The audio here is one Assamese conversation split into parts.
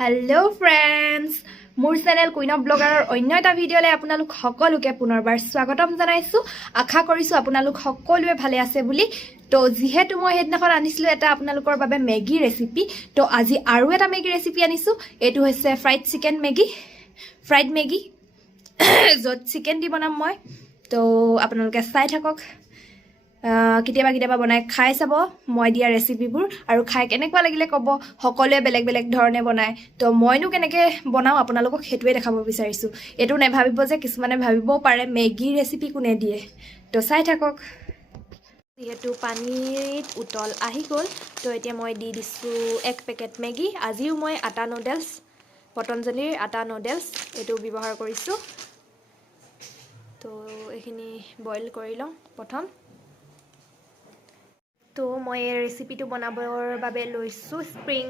Hello friends, মোৰ চেনেল কুইন অফ ব্লগাৰৰ অন্য এটা ভিডিঅ'লৈ আপোনালোক সকলোকে পুনৰবাৰ স্বাগতম জনাইছো। আশা কৰিছো আপোনালোক সকলোৱে ভালে আছে বুলি। তো যেহেতু মই হেদিনাখন আনিছিলো এটা আপোনালোকৰ বাবে মেগি ৰেচিপি, তো আজি আৰু এটা মেগি ৰেচিপি আনিছো। এটো হৈছে fried chicken Maggi, fried Maggi য'ত চিকেন দি বনাম মই। তো আপোনালোকে চাই থাকক। কেতিয়াবা বনাই খাই চাব মই দিয়া ৰেচিপিবোৰ আৰু খাই কেনেকুৱা লাগিলে ক'ব। সকলোৱে বেলেগ বেলেগ ধৰণে বনায়, তো মইনো কেনেকৈ বনাওঁ আপোনালোকক সেইটোৱে দেখাব বিচাৰিছোঁ। এইটো নেভাবিব যে কিছুমানে ভাবিবও পাৰে মেগী ৰেচিপি কোনে দিয়ে। তো চাই থাকক। যিহেতু পানীত উতল আহি গ'ল, তো এতিয়া মই দি দিছোঁ 1 পেকেট মেগী। আজিও মই আটা নুডলছ, পতঞ্জলীৰ আটা নুডলছ এইটো ব্যৱহাৰ কৰিছোঁ। তো এইখিনি বইল কৰি লওঁ প্ৰথম। তো মই এই ৰেচিপিটো বনাবৰ বাবে লৈছোঁ স্প্ৰিং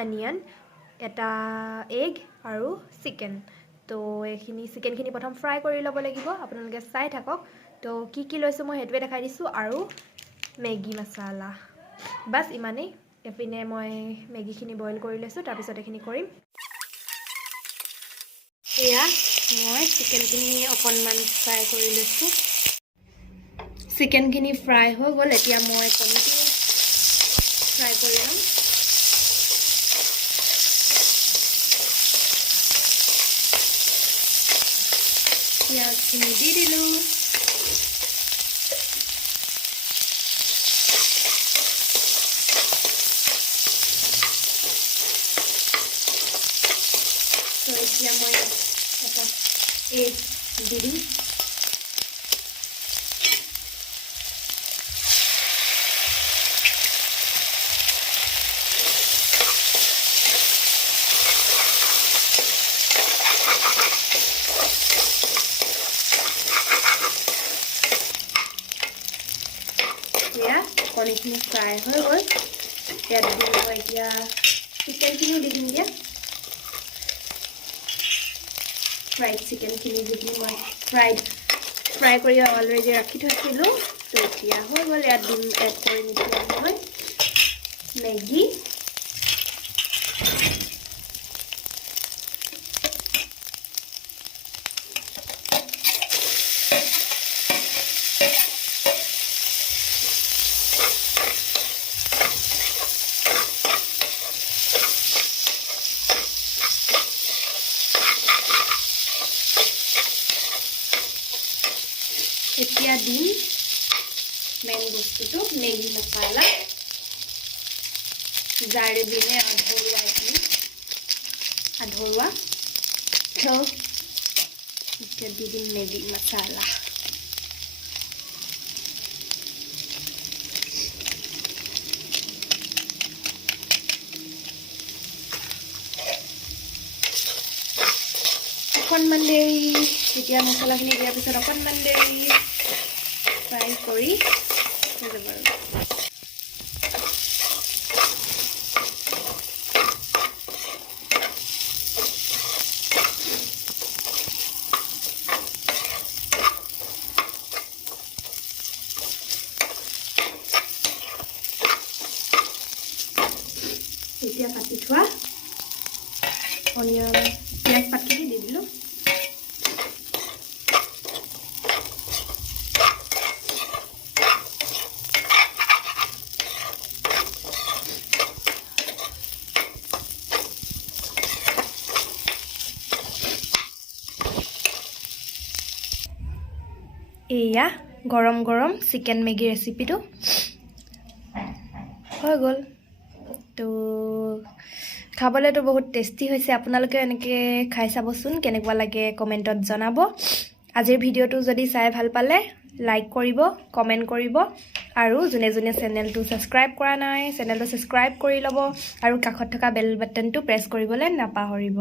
অনিয়ন, এটা এগ আৰু চিকেন। তো এইখিনি চিকেনখিনি প্ৰথম ফ্ৰাই কৰি ল'ব লাগিব। আপোনালোকে চাই থাকক। তো কি লৈছোঁ মই সেইটোৱে দেখাই দিছোঁ। আৰু মেগী মছলা, বাছ ইমানেই। এপিনে মই মেগীখিনি বইল কৰি লৈছোঁ, তাৰপিছত এইখিনি কৰিম। এয়া মই চিকেনখিনি অকণমান ফ্ৰাই কৰি লৈছোঁ। চিকেনখিনি ফ্ৰাই হৈ গ'ল। এতিয়া মই কণীটো ফ্ৰাই কৰি ল'ম। পিঁয়াজখিনি দি দিলোঁ। তো এতিয়া মই এটা এগ দি দিম। কণীখিনি ফ্ৰাই হৈ গ'ল। ইয়াত দি দিব এতিয়া চিকেনখিনিও দি দিম দিয়া। ফ্ৰাইড চিকেনখিনি যিখিনি মই ফ্ৰাই কৰি অলৰেডি ৰাখি থৈছিলোঁ। তো এতিয়া হৈ গ'ল। ইয়াত দিম এড কৰিম এতিয়া মই মেগী। এতিয়া দিম মেইন বস্তুটো মেগী মছলা, যাৰে দিনে আধৰুৱা তো এতিয়া দি দিম মেগী মছলা। অকণমান দেৰি, এতিয়া মছলাখিনি দিয়াৰ পিছত অকণমান দেৰি ফ্ৰাই কৰি হৈ যাব আৰু। এতিয়া কাটি থোৱা অনিয়ন পিঁয়াজ পাতখিনি দি দিলোঁ। এয়া গৰম গৰম চিকেন মেগী ৰেচিপিটো হৈ গ'ল। তো খাবলৈতো বহুত টেষ্টি হৈছে। আপোনালোকে এনেকৈ খাই চাবচোন, কেনেকুৱা লাগে কমেণ্টত জনাব। আজিৰ ভিডিঅ'টো যদি চাই ভাল পালে লাইক কৰিব, কমেণ্ট কৰিব, আৰু যোনে চেনেলটো ছাবস্ক্ৰাইব কৰা নাই চেনেলটো ছাবস্ক্ৰাইব কৰি ল'ব, আৰু কাষত থকা বেল বাটনটো প্ৰেছ কৰিবলৈ নাপাহৰিব।